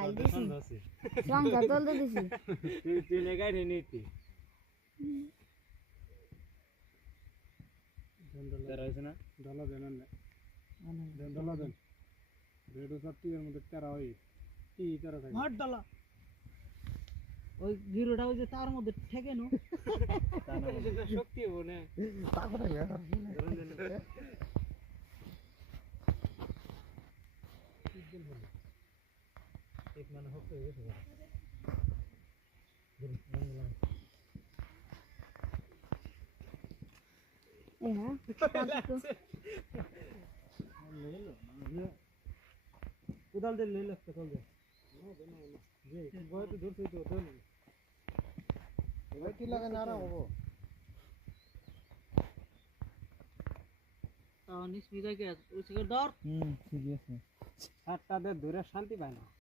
আইল দিছি সংসার চলতে দিছি তুই নেগাই রে নিতি তেরা হইছে না ডালা দেন না দেন ডালা দেন রেডো সাপ্তির মধ্যে তেরা হই কি তেরা থাকে মার ডালা ওই গিরোটা ওই যে তার মধ্যে ঠেকে নো শক্তি হবো না তারপরে এক মানে হোক হয়ে গেছে হ্যাঁ কোদাল দিয়ে লইল একটা কোদাল দিয়ে যে বয় তো ধরছই তো ধর এবার কি লাগে না আরাম হবো তাও নিস মিজাকে ওই সিগার দর ঠিক আছে সাতটা দে ধরে শান্তি পায় না